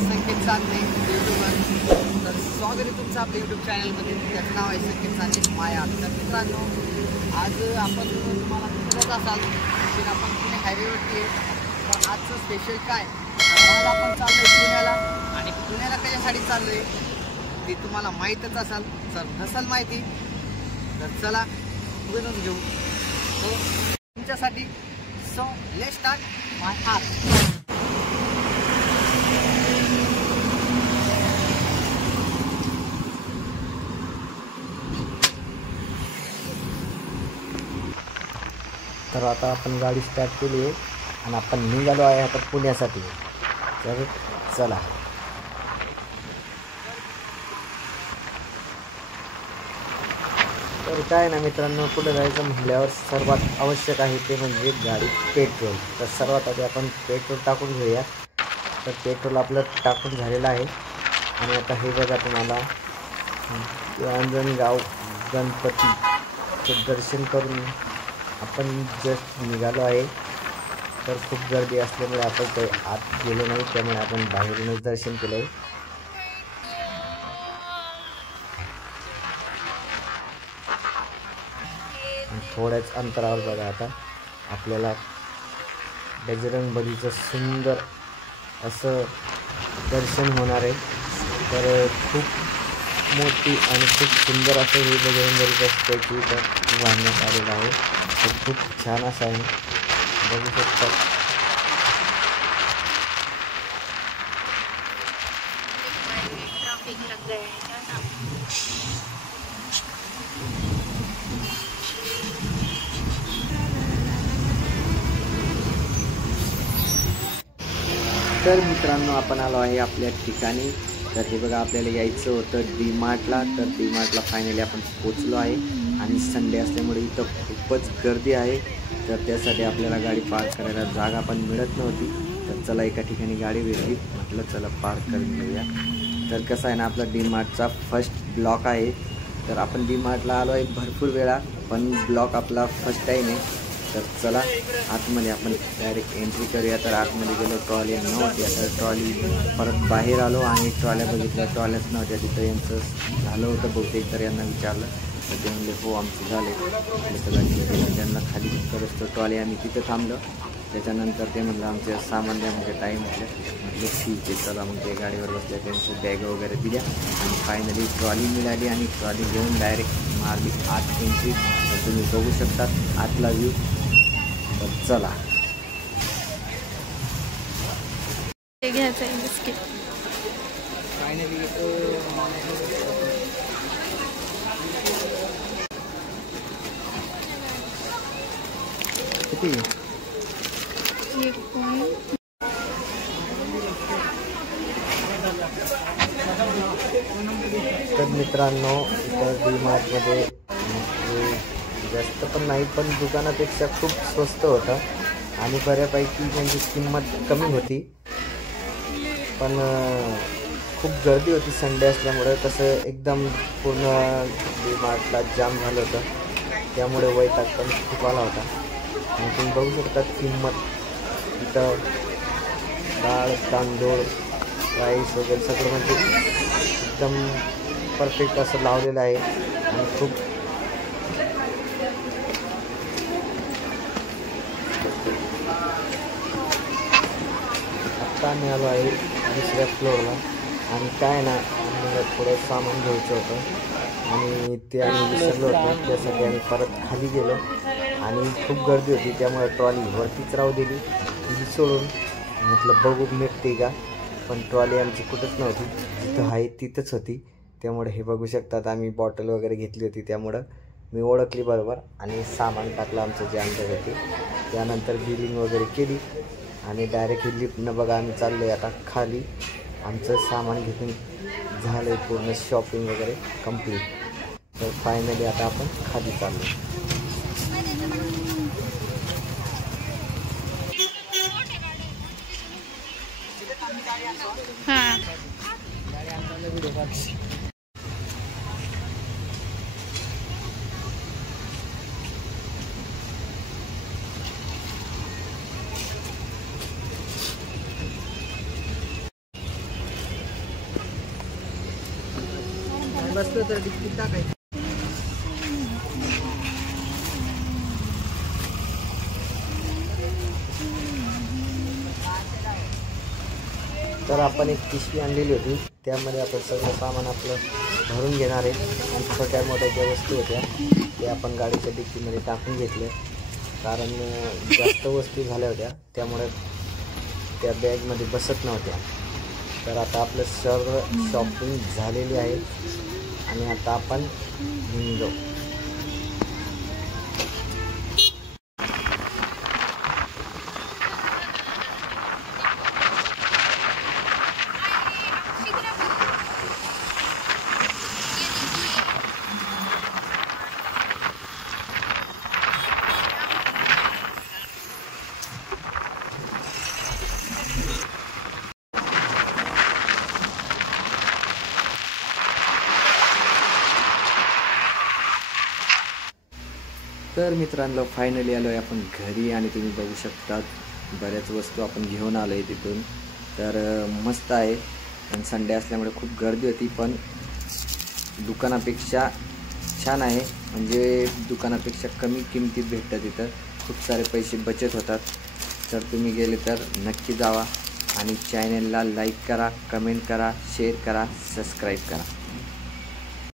संकेत चांदणे YouTuber. तर स्वागत आहे तुमचं आपल्या यूट्यूब चॅनलमध्ये. त्याचं नाव आहे संकेत चांदणे माया. तर मित्रांनो, आज आपण तुम्हाला पुण्यात असाल की आपण पुणे हायवेवरती आहे. तर आजचं स्पेशल काय, आज आपण चाललो आहे पुण्याला. आणि पुण्याला कशासाठी चाललो आहे ते तुम्हाला माहीतच असाल. जर नसेल माहिती तर चला बघून घेऊ तुमच्यासाठी. So let's start my heart. तर आता आपण गाडी स्टार्ट केली आहे आणि आपण निघालो आहे आता पुण्यासाठी. तर चला. तर काय ना मित्रांनो, पुढे जायचं म्हटल्यावर सर्वात आवश्यक आहे ते म्हणजे गाडी पेट्रोल. तर सर्वात आधी आपण पेट्रोल टाकून घेऊया. तर पेट्रोल आपलं टाकून झालेलं आहे. आणि आता हे बघा, तुम्हाला अंजनगाव गणपतीचं दर्शन करून आपण जस्ट निघालो आहे. तर खूप गर्दी असल्यामुळे आपण काही आत गेलो नाही, त्यामुळे आपण बाहेरूनच दर्शन केलं आहे. थोड्याच अंतरावर बघा आता आपल्याला बजरंगबलीचं सुंदर असं दर्शन होणार आहे. तर खूप मोठी आणि खूप सुंदर असं हे बजरंगबलीचं स्टॅच्यू इथं बांधण्यात आलेलं आहे. तर खूप छान असं आहे, बघू शकता. तर मित्रांनो, आपण आलो आहे आपल्या ठिकाणी. तर हे बघा, आपल्याला यायचं होतं डी-मार्टला. तर डी-मार्टला फायनली आपण पोचलो आहे. आणि संडे असल्यामुळे इथं खूपच गर्दी आहे. तर त्यासाठी आपल्याला गाडी पार्क करायला जागा पण मिळत नव्हती. तर चला, एका ठिकाणी गाडी भेटली, म्हटलं चला पार्क करून घेऊया. तर कसं आहे ना, आपला डी-मार्टचा फर्स्ट ब्लॉक आहे. तर आपण डी-मार्टला आलो आहे भरपूर वेळा, पण ब्लॉक आपला फर्स्ट टाईम आहे. तर चला आतमध्ये आपण डायरेक्ट एंट्री करूया. तर आतमध्ये गेलो, ट्रॉली नव्हत्या. तर ट्रॉली परत बाहेर आलो आणि ट्रॉल्या बघितल्या, ट्रॉल्याच नव्हत्या तिथं. यांचं झालं होतं बहुतेक, तर यांना विचारलं तर ते म्हणले हो आमचं झाले. सगळं ठीक केलं, त्यांना खाली करत तो ट्रॉली आम्ही तिथं थांबलो. त्याच्यानंतर ते म्हणलं आमचे सामान द्या, म्हणजे टाईम म्हटलं ठीक आहे चला. मग ते गाडीवर बसल्या, त्यांचे बॅग वगैरे दिल्या आणि फायनली ट्रॉली मिळाली. आणि ट्रॉली घेऊन डायरेक्ट मारली आत एंट्री. तर तुम्ही बघू शकतात आतला व्ह्यू. तर चला. घ्यायचं आहे बिस्किट. फायनली किती तर मित्रांनो, इथं डी-मार्टमध्ये जास्त पण नाही, पण दुकानापेक्षा खूप स्वस्त होतं आणि बऱ्यापैकी म्हणजे किंमत कमी होती. पण खूप गर्दी होती संडे असल्यामुळं. तसं एकदम पूर्ण डी-मार्टला जाम झालं होतं, त्यामुळे वैताग पण खूप आला होता. आणि तुम्ही बघू शकता किंमत. इथं डाळ, तांदूळ, राईस वगैरे सगळं म्हणजे एकदम परफेक्ट असं लावलेलं आहे. आणि खूप आत्ता आम्ही आलो आहे दुसऱ्या फ्लोअरला. आणि काय ना, आम्हाला थोडं सामान घ्यायचं होतं आणि ते आम्ही विसरलो होतो. त्यासाठी आम्ही परत खाली गेलो आणि खूप गर्दी होती, त्यामुळे ट्रॉली वरतीच राहू दिली सोडून. म्हटलं बघू भेटते का, पण ट्रॉली आमची कुठंच नव्हती. जिथं आहे तिथंच होती. त्यामुळे हे बघू शकतात, आम्ही बॉटल वगैरे घेतली होती, त्यामुळं मी ओळखली बरोबर आणि सामान टाकलं आमचं जे आमच्या होते. त्यानंतर बिलिंग वगैरे केली आणि डायरेक्ट ही लिफ्टनं बघा आम्ही चाललो आहे आता खाली. आमचं सामान घेऊन झालं आहे पूर्ण, शॉपिंग वगैरे कंप्लीट. तर फायनली आता आपण खाली चाललो. हां बसलं तर डिक्कीत टाकायचं. तर आपण एक पिशवी आणलेली होती, त्यामध्ये आपण सगळं सामान आपलं भरून घेणार आहे आणि छोट्या मोठ्या ज्या वस्तू होत्या ते आपण गाडीच्या डिक्कीमध्ये टाकून घेतले, कारण जास्त वस्तू झाल्या होत्या त्यामुळे त्या बॅगमध्ये बसत नव्हत्या. तर आता आपलं सर्व शॉपिंग झालेली आहे आणि आता आपण निघतो. तर मित्रांनो फायनली आलो आहे आपण घरी आणि तुम्ही बघू शकता बऱ्याच वस्तू आपण घेऊन आलो आहे तिथून. तर मस्त आहे आणि संडे असल्यामुळे खूप गर्दी होती, पण दुकानापेक्षा छान आहे. म्हणजे दुकानापेक्षा कमी किमतीत भेटतं तिथं, खूप सारे पैसे बचत होतात. तर तुम्ही गेले तर नक्की जावा आणि चॅनलला लाईक करा, कमेंट करा, शेअर करा, सबस्क्राईब करा.